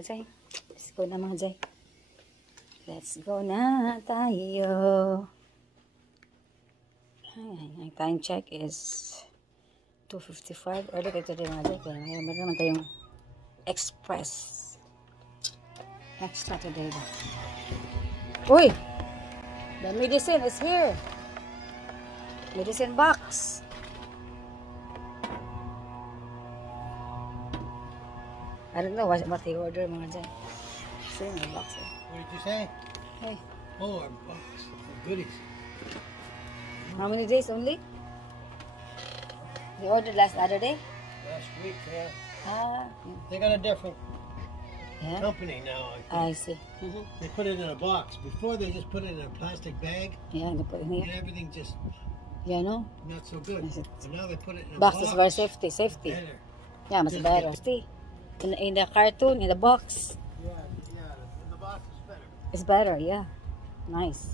mga Jay. Let's go na mga Jay. Let's go na tayo. Ang time check is 2:55. Early kayo today mga Jay. Kaya meron naman tayong express. Extra today ba? Uy! The medicine is here. Medicine box. I don't know what they order mga Jay. See my box. What did you say? Hey. Oh, our box of goodies. How many days only? They ordered last Saturday? Last week, yeah. Ah. They got a different Yeah. company now. I see. They put it in a box. Before they just put it in a plastic bag, Yeah, they put it and here. everything just Yeah, no? not so good. Is it- But now they put it in a Box box. is very safety. Better. Yeah, mas Just better. See? In the cartoon, in the box. Yeah, yeah. In the box is better. It's better, yeah. Nice.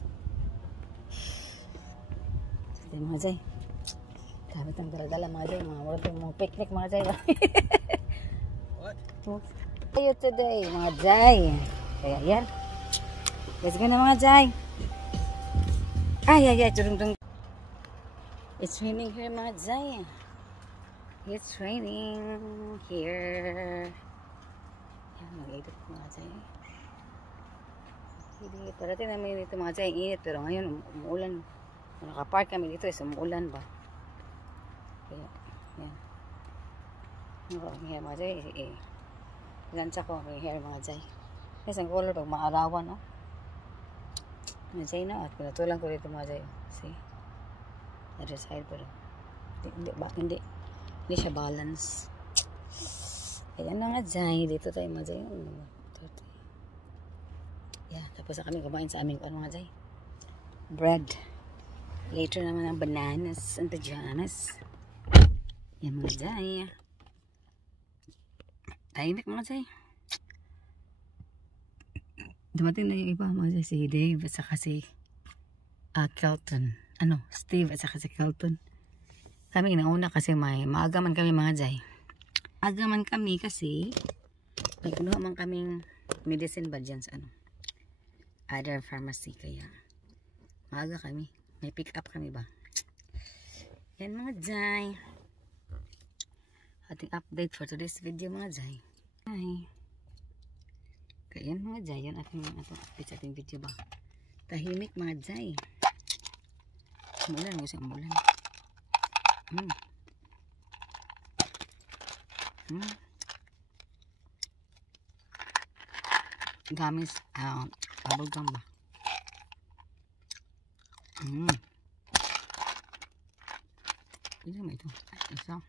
Ito yung mga Jay. Gamit ang dala-dala mga Jay. Mga picnic mga Jay. What? Tayo today mga Jay. Kaya yan. Let's go na mga Jay. Ay. Turung-tung. It's raining here mga Jay. It's raining here. Yan, mag-edit mga Jay. Hindi, parating namin dito mga Jay. Init, pero ngayon umuulan. Nakapark kami dito, umuulan ba? Kaya, yan. Here mga Jay. Lansya ko may hair mga Jay. Yes, ang color pag maarawan, no? Mga Jay na, at pinatulang ko dito mga Jay. See? Other side, pero hindi siya balance. Ayan na nga Jay. Dito tayo mga Jay. Yeah, tapos na kami kumain sa aming mga Jay. Bread. Later naman ang bananas and pajamas. Yan mga Jay. Tahimik mga Jay. Dumating na yung iba mga Jay. Si Dave at saka si Kelton. Steve at saka si Kelton. Kami nauna kasi maagaman kami mga Jay. Agaman kami kasi may kunuha man kaming medicine ba dyan sa other pharmacy. Kaya maaga kami. May pick up kami ba. Yan mga Jay. Ating update for today's video mga Jay. Hi. Kaya yan mga Jay. Yan ating update sa ating video ba. Tahimik mga Jay. Umulan. Gusto umulan. Gamis bubble gum ba. Pwede naman ito. Isa.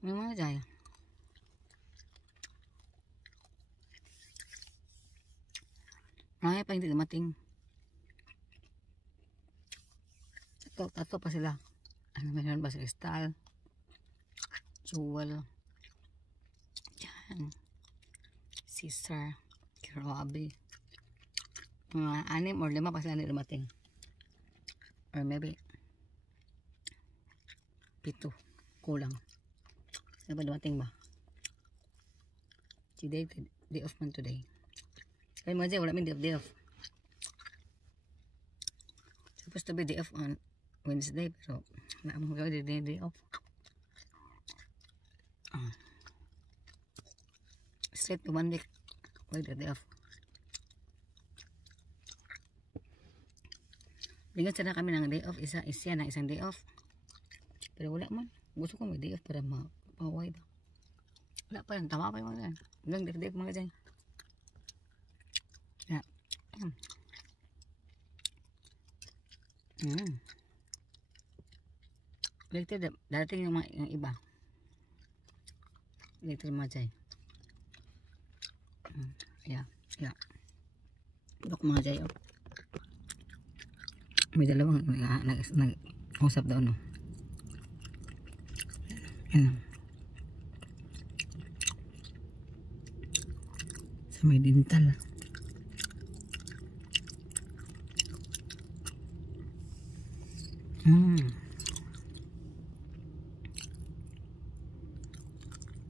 May mga Jay. Marami pa hindi dumating. Tatlo pa sila. Meron ba sa Crystal? Jewel. Yan. Caesar. Kirabi. Mga 6 or 5 pa sila hindi dumating. Or maybe 7. Kulang. Sino ba dumating ba? Today, day off man today. Kaya mga Jay, wala may day off. Supposed to be day off on Wednesday, pero wala mong gawin day off. Straight to 1 week. Wait a day off. Bigyan sana kami ng day off. Isa na isang day off. Pero wala man. Gusto ko may day off para mapaway daw. Wala pa yan. Tama pa yung mga yan. Hanggang day off mga dyan. Yeah. Later, darating yung iba. Later mga Jay. Yeah. Dok mga Jay. May dalawang nag-usap daw, no? Yan. Sa may dental.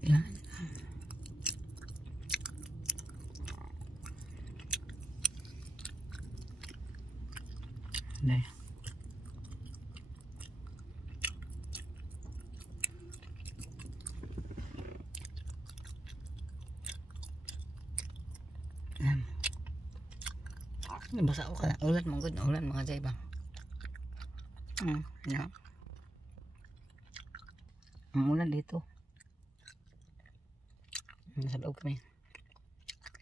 Yan. Hindi. Basa ako ka. Ulan mga good. Ulan mga jay ba? Yeah. Ang ulan dito. Nasa loob kami.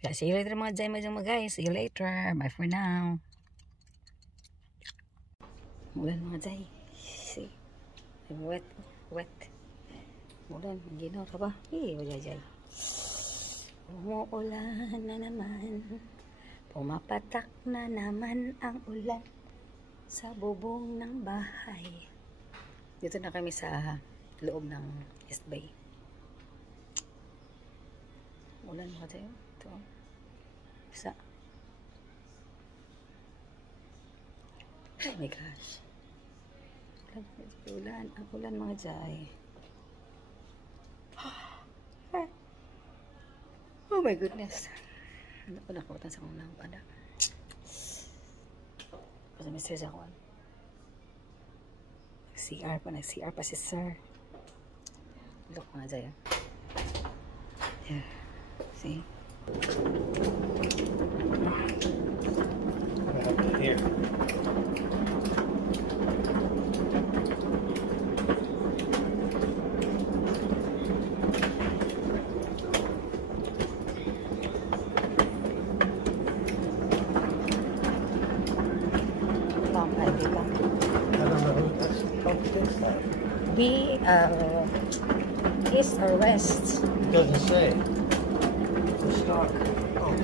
Kaya see you later mga jay mga guys. See you later. Bye for now. Ulan mga jay. See. Wet. Ulan. Ginaw ka ba? Jay. Umuulan na naman. Pumapatak na naman ang ulan sa bubong ng bahay. Dito na kami sa loob ng East Bay. Ulan mo tayo. Ito. Isa. Oh my gosh. Ulan. Ang ulan mga jay. Oh my goodness. Ano ko nakutan sa unang pada. Kasi may stress ako. Nag-CR pa si sir. Look mga dyan. Yeah. See? Here. Be east or west? It doesn't say. It's dark. Oh.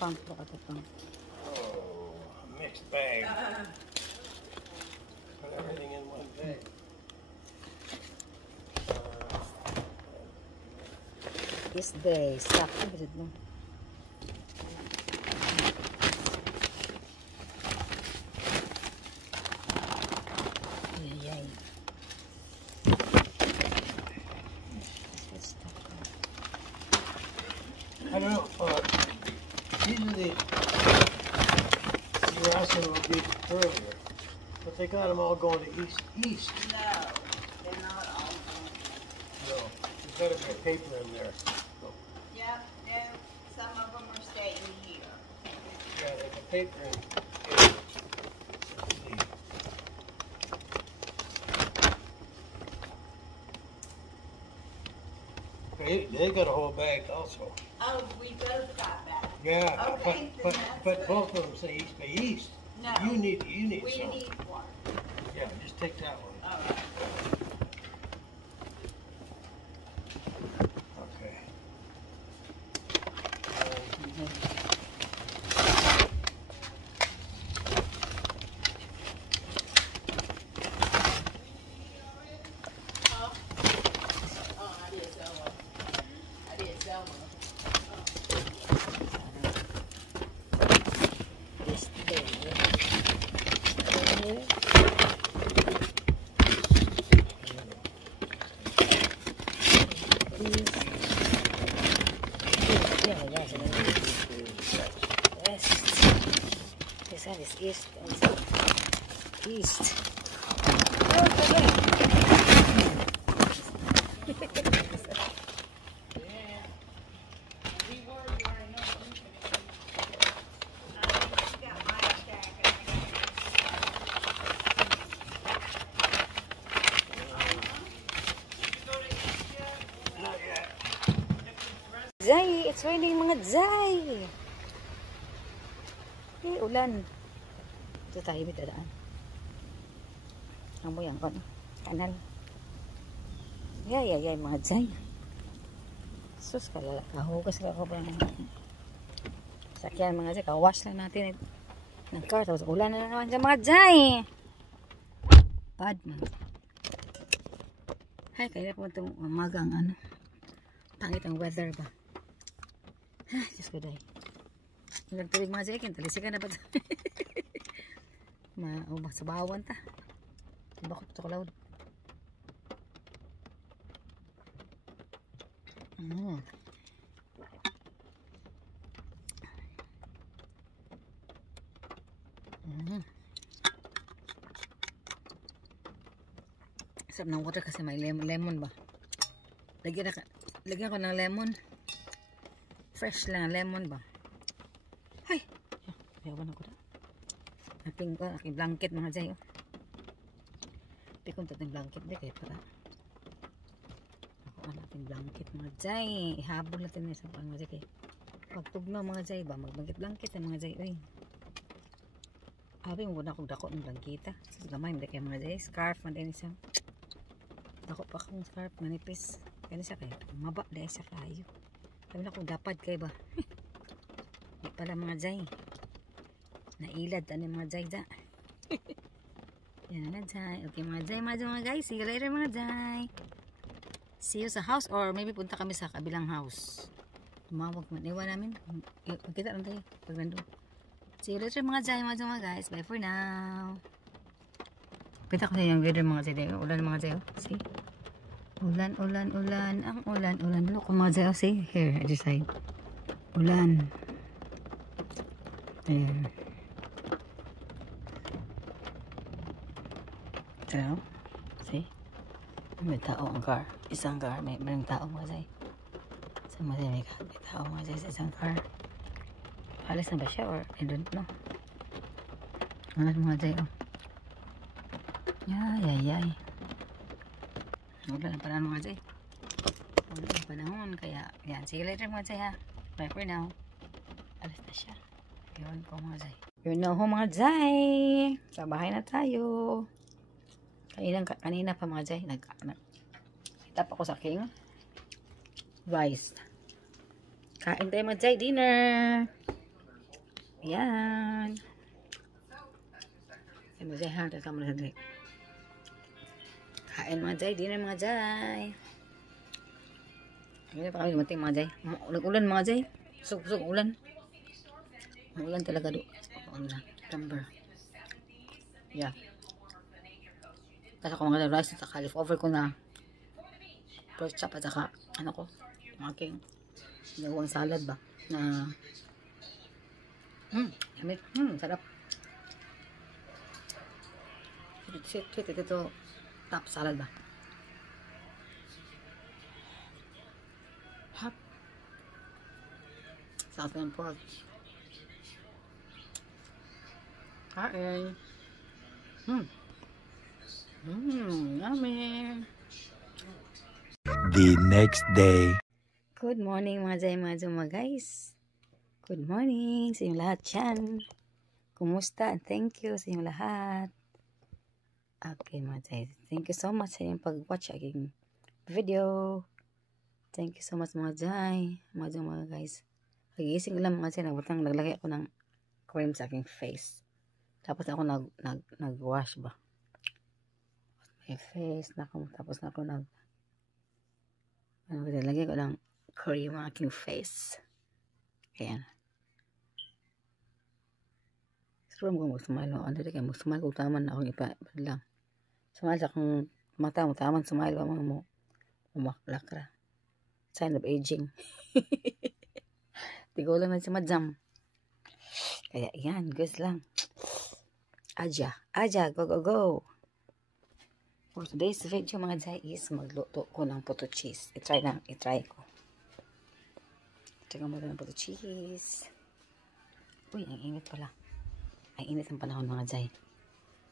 Pump, look at the pump. Oh, mixed bag. Put everything in one bag. This day, stop. Ano ba mo? Yay. I don't know. Usually, your asking would be earlier, but they got them all going to east. No, they're not all going. No, there's got to be a paper in there. Yep, no, some of them are staying here. Yeah, there's a paper in. They got a whole bag also. Oh, we both got that. Yeah, Okay, but then that's but good. both of them say East Bay East. No. You need We some. need one. Yeah, just take that one. All right. Okay. Oh, I did sell one. I did sell one. This day. West. This one is east. Also. East. Zay, it's raining mga Zay. Ulan. Ito tayo bidadaan. Ang mo yan ko, kanal. Yay, mga Zay. Sus, kahugas ka ko ba? Sakyan mga Zay, kawash lang natin ng car. Tapos ulan na naman dyan mga Zay. Bad man. Ay, kaya po itong umagang ano. Pangit ang weather ba? Diyos ko day. Nagtulig mga Jay, talisikan na ba ito? Sa bawan ta. Bakit ito kalaud? Sarap ng water kasi may lemon ba? Lagyan ko ng lemon. Fresh lang lemon ba? Hay! Ayawan ako na. Aking blanket mga Jay. Pikon tating blanket di kaya para. Ako ating blanket mga Jay. Ihabol natin na isang mga Jay. Pagtugnaw mga Jay ba? Magblanket ang mga Jay. Uy. Abi mo na akong dako ng blanketa. Sa gamay, hindi kayo mga Jay. Scarf man din isang. Dako pa akong scarf. Manipis. Kaya siya kayo. Maba dahil siya kayo. Sabi na kung dapat kayo ba? Hindi pala mga Jay. Nailad ano mga Jay da. Yan mga Jay. Okay mga Jay. Mga guys. See you later mga Jay. See you sa house or maybe punta kami sa kabilang house. Tumawag man. Iwan namin. Magkita lang tayo. Pag nandun. See you later mga Jay. Mga guys. Bye for now. Kita ko sa yung weather mga Jay. Ulan mga Jay. See? Ulan. Ang ulan. Look mga Jay. See? Here. Other side. Ulan. There. So, see? May tao ang car. Isang car. May tao mga Jay. Sa mga Jay may tao mga Jay sa isang car. Alis na ba siya or I don't know. Ano mga Jay oh. Yay. Wala na panahon mga Jay. Wala na panahon. Kaya, yan. See you later mga Jay ha. Bye for now. Alis na siya. Yun po mga Jay. Yun na ho mga Jay. Sa bahay na tayo. Kanina pa mga Jay. Hitap ako sa king. Rice. Kain tayo mga Jay. Dinner. Yan. Yan mga Jay ha. Tata mo na sa Jay. Kain mga Jay. Dinner mga Jay. Hindi pa kami dumating mga Jay. Ulan mga Jay. Sug ulan. Ulan talaga do. Ulan. September. Yeah. Kasi ako mga rice at saka leftover ko na pork chop at saka ano ko. Aking ginawang salad ba. Na yummy. Sarap. Sweet ito. Top salad ba? Hap. South and pork. Kain. Yummy. The next day. Good morning mga Jay, mga guys. Good morning sa inyong lahat yan. Kumusta? Thank you sa inyong lahat. Okay mga Jay. Thank you so much sa inyong pag-watch aking video. Thank you so much mga Jay. Mga guys. Nagising lang mga Jay. Naglagay ako ng cream sa aking face. Tapos ako nag-wash ba. My face. Tapos na ako lagay ko ng cream ang aking face. Ayan. Siguro mo mag-smile. Ano rin kayo? Mag-smile kung tama na akong ipa lang. Smile sa akong mata mo. Tama smile ba mo umaklakra. Sign of aging. Tigo lang na si Madam. Kaya yan. Guys lang. Aja. Go. For today's video mga Jay is magluto ko ng puto cheese. I-try ko. Tingnan mo ng puto cheese. Uy, ang init pala. Ang init ang panahon mga Jay.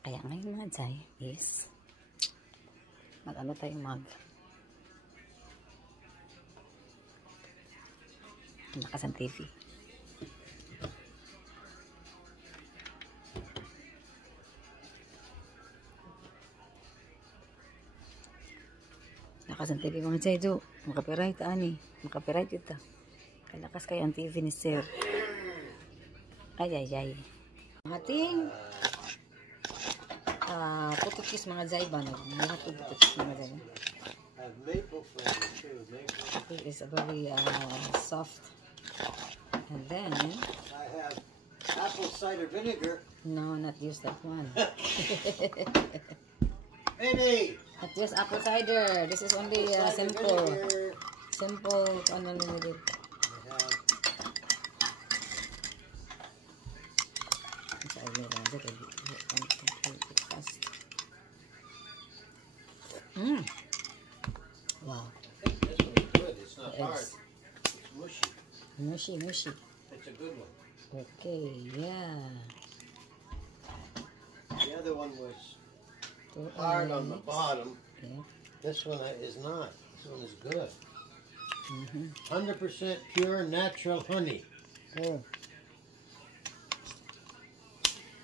Kaya ngayon mga Jay is mag-ano tayo lakas ang TV. Lakas ang TV mga Jay do. Makapiright ani. Makapiright ito. Kalakas kayo ang TV ni Sir. Ay. Ating puto cheese mga Jay ba? Nagmuhat ko puto cheese mga Jay. Maple flavor too. It is a very soft And then, I have apple cider vinegar. no, not use that one. Maybe. Not use apple cider. This is only Cider simple. vinegar. Simple. Ano nilagay? I have Sa ulo lang. Fast. Wow. I think this one's good. It's not The hard. eggs. It's mushy. Mushy, mushy. It's a good one. Okay, yeah. The other one was Two hard on the eggs. bottom. Yeah. This one is not. This one is good. Mm-hmm. 100% pure natural honey. Oh.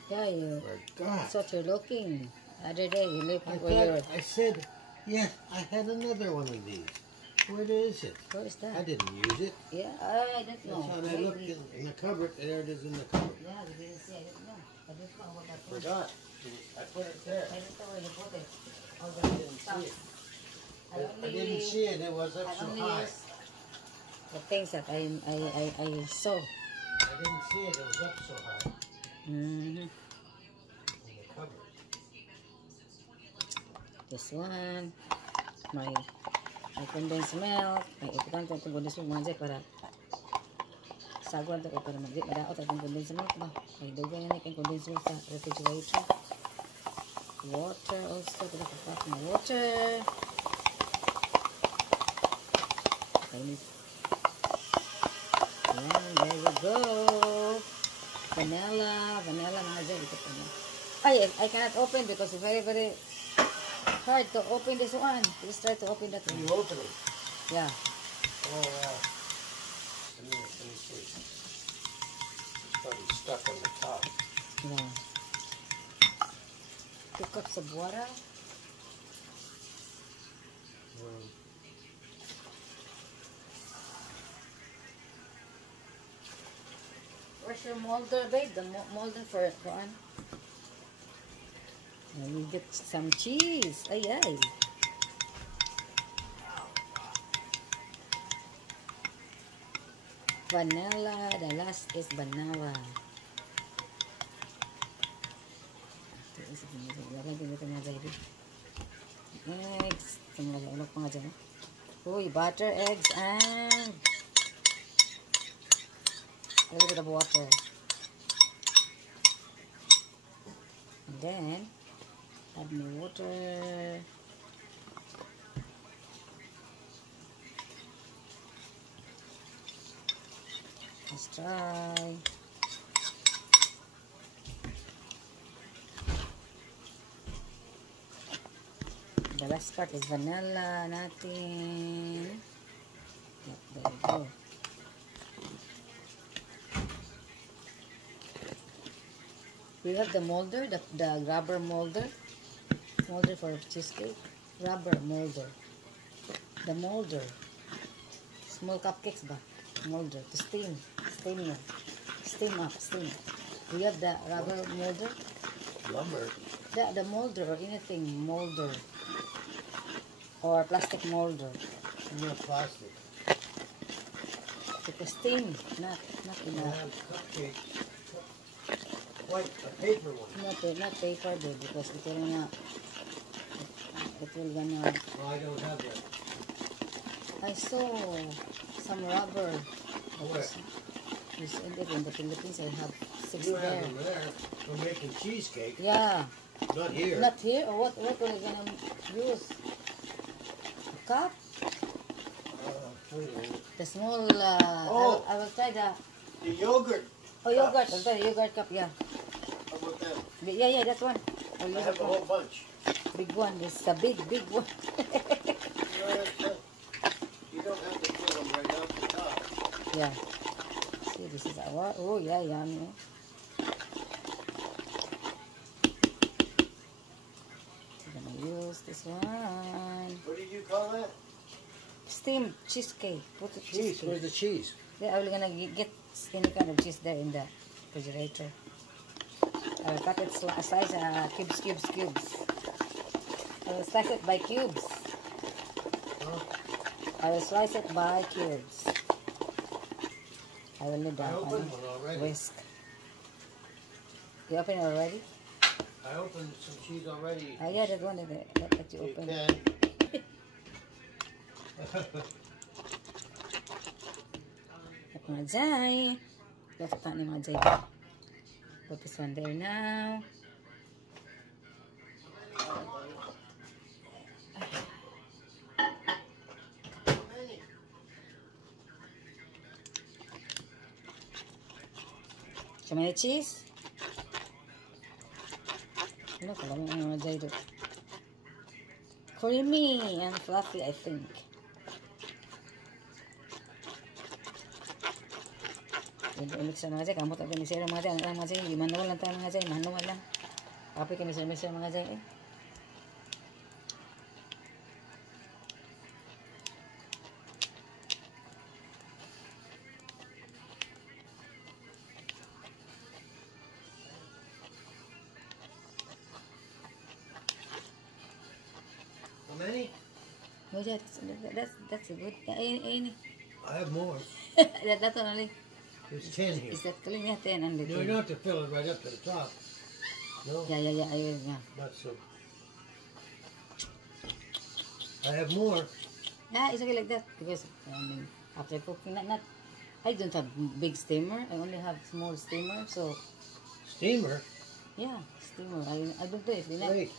Yeah, you. For God. That's what you're looking. Other day, you I looking for your. thought, I said, yeah, I had another one of these. Where is it? Where is I that? didn't use it. Yeah, I don't That's know. when I looked in the cupboard. There it is in the cupboard. Yeah, we didn't see. I didn't know. I didn't know what that was. Forgot. I put it there. I didn't know where you put it. All I the didn't see it. I I didn't see it. It was up I so only high. use the things that I saw. I didn't see it. It was up so high Mm-hmm. in the cupboard. This one, my condensed milk, may ipukan ko itong condensed milk mga dyan para sagwan ito para madaot itong condensed milk ba? May dugan yan yung condensed milk sa refrigerator. Water also, pinakapak na water. Okay. Ayan, there we go. Vanilla mga dyan. I cannot open because it's very hard to open this one. Let's try to open that Can one. you open it? Yeah. Oh, let me see. It's probably stuck on the top. Yeah. 2 cups of water. Where's your molder, babe? The molder for one. Now we get some cheese. Ay, ay. Vanilla. The last is vanilla. Lagyan dito mga baby. Eggs. Tumulog pa nga dyan. Uy, butter, eggs, and a little bit of water. And then, add more water. Let's try. The last part is vanilla natin. Yep, there we go. We have the molder, the rubber molder for cheesecake. Rubber molder. The molder. Small cupcakes ba? Molder. To steam. Steam up. We have the rubber molder. Lumber. The molder or anything molder. Or plastic molder. Not plastic. Because steam, not I enough. have cupcakes. White, a paper one. Not paper though, because it will gonna Oh, I don't have that. I saw some rubber. Where? This in the Philippines I have 6 You have there. them there for making cheesecake. Yeah. Not here. Not here, or what are you gonna use? A cup? Wait a minute. The small Oh. I will try the Yogurt. yogurt. cups. I'll try the yogurt cup, yeah. How about them? Yeah, that one. I'll I use have that a one. whole bunch. Big one. This is a big one. You don't have to put them right off the top. Yeah. See, this is our. Oh, yeah, yummy. I'm gonna use this one. What did you call that? Steamed cheesecake. Put the Cheese. Where's the cheese? Yeah, I'm gonna get any kind of cheese there in the refrigerator. I'll cut it slice cubes. I will slice it by cubes. Huh? I will slice it by cubes. I will need I that opened one. one already. Whisk. You open it already? I opened some cheese already. Oh yeah, that one that you You open. can. At mga jay. Dapat tayo ng mga jay. Put this one there now. So many cheese? Ano pala yung mga jay doon? Creamy and fluffy, I think. Mix sa mga jay. Kamot ang kamisera mga jay. Ang mga jay. Hindi manual lang tayo mga jay. Manual lang. Kapoy kamisera mga jay eh. How many? Oh yeah, that's a good. Ay. I have more. That's only. There's 10 here. Is that clean? Yeah, 10 and the No, you don't have to fill it right up to the top. No, Yeah. Yeah. not so. I have more. Yeah, it's okay like that because after cooking, not I don't have big steamer. I only have small steamer. So Steamer? yeah, steamer. I don't do it. You know, Wait,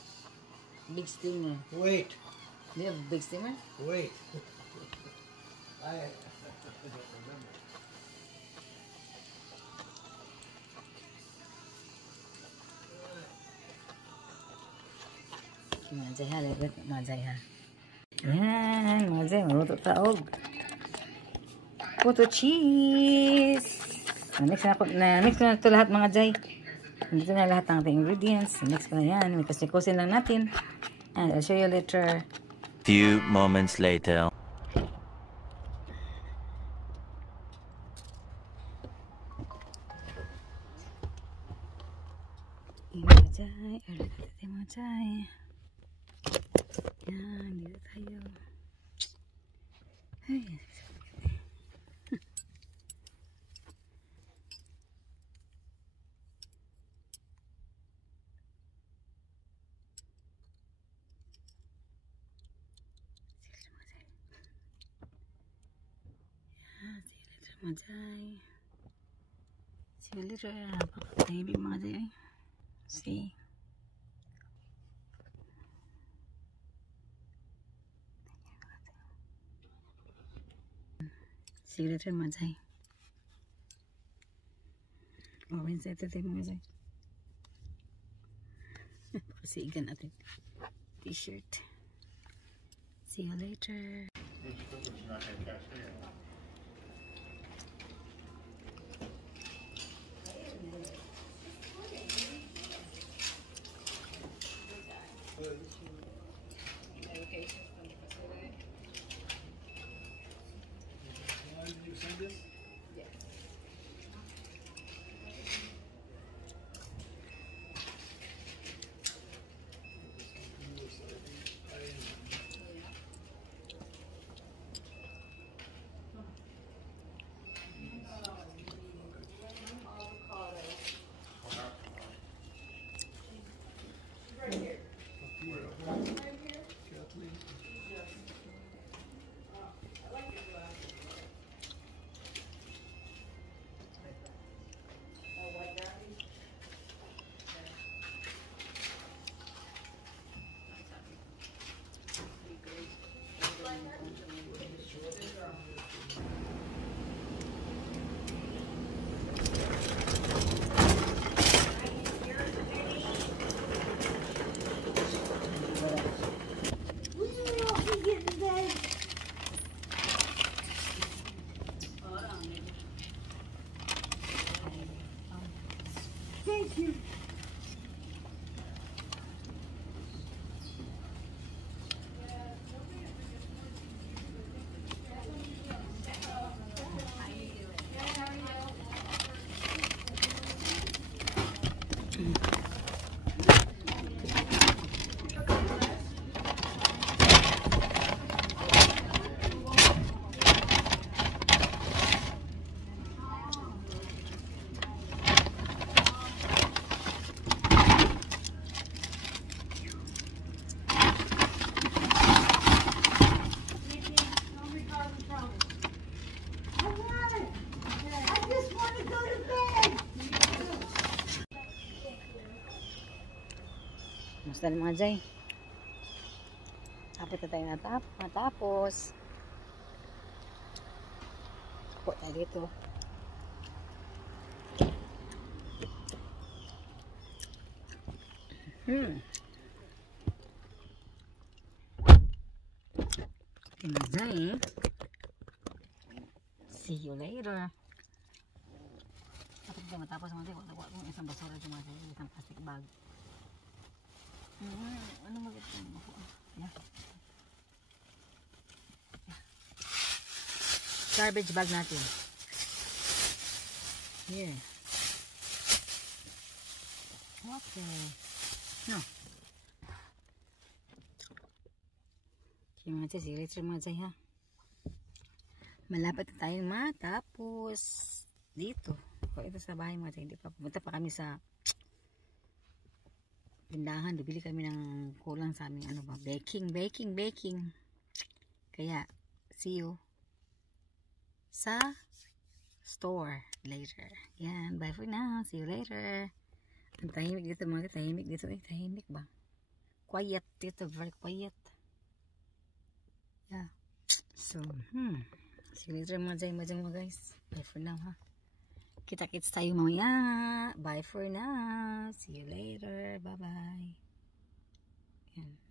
big steamer. wait, Do you have big steamer? wait. I don't remember. Mazay ha, like that. Mazay ha. Yan, mazay. Maruto taog. Puto cheese. Next na ito lahat mga jay. Nandito na lahat ng ating ingredients. Next ko na yan. Kasi kusin lang natin. And I'll show you later. Few moments later. Mga jay. Ulit natin mga jay. Yan, dito tayo. Ay, mga jay. See you later. Napaka-tahimik mga jay. See. See you later mga jay. Orange ito tayo mga jay. Pakasigan natin. T-shirt. See you later. Musta na mga Jay? Tapos na tayo natapos. Ako tayo dito. Okay mga Jay. See you later. Tapos tayo matapos mga Jay. Wala kong isang basura sa mga Jay. Isang plastic bag. Ano mag-ito mo ako? Yeah. Garbage bag natin. Here. Okay. No. Okay mga Jay. See you later mga Jay ha. Malapit na tayong matapos dito. O ito sa bahay mga Jay. Hindi pa. Pumunta pa kami sa tindahan, bibili kami ng kulang sa aming ano ba, baking. Kaya, see you sa store later. Yan, bye for now. See you later. Ang tahimik dito mga tahimik dito. Tahimik ba? Quiet dito, very quiet. Yeah. So, see you later mga guys. Bye for now ha. Kita-kits tayo mamaya. Bye for now. See you later. Bye-bye. Yan.